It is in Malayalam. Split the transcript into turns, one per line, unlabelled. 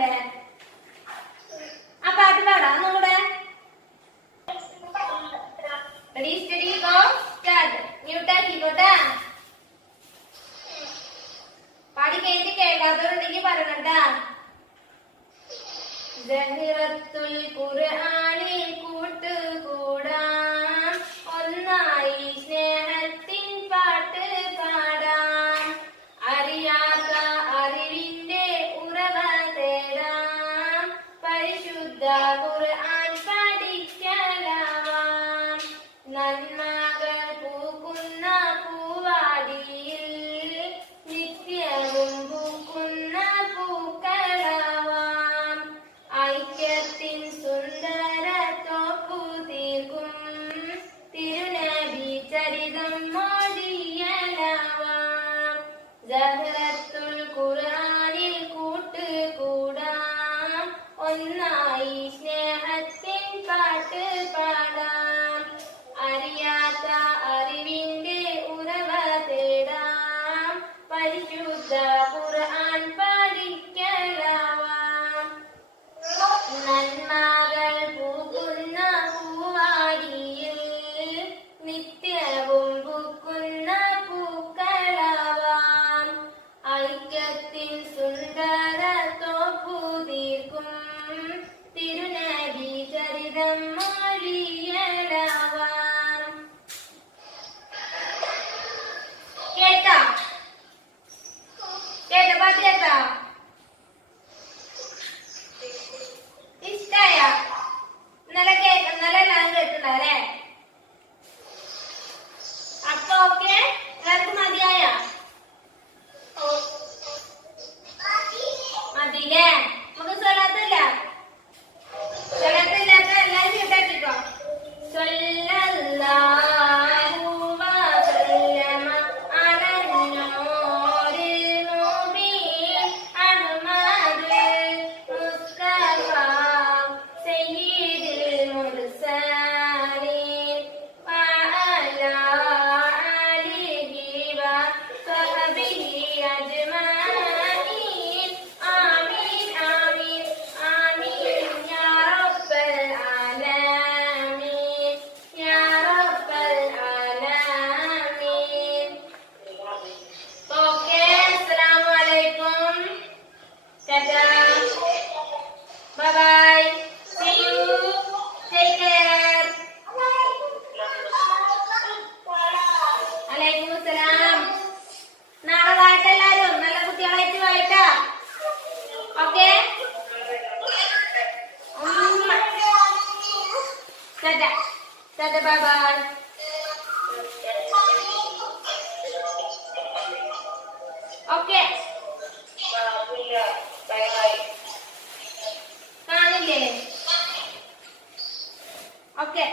പാടില്ലേ ആ പാട്ട് പാടാം. ഒന്നുകൂടെ റെഡി സ്റ്റഡി ഗോ സ്റ്റാർട്ട് ന്യൂട്ടാക്കിക്കോട്ടെ പാടി കേട്ട് കേൾക്കാത്തവരുണ്ടെങ്കിൽ പറയണട്ടാ. ഖുർആനിൽ കൂട്ടുകൂടാ. da ذكر قرآن again. Okay. Bye bye okay. കാണില്ലേ ഓക്കെ.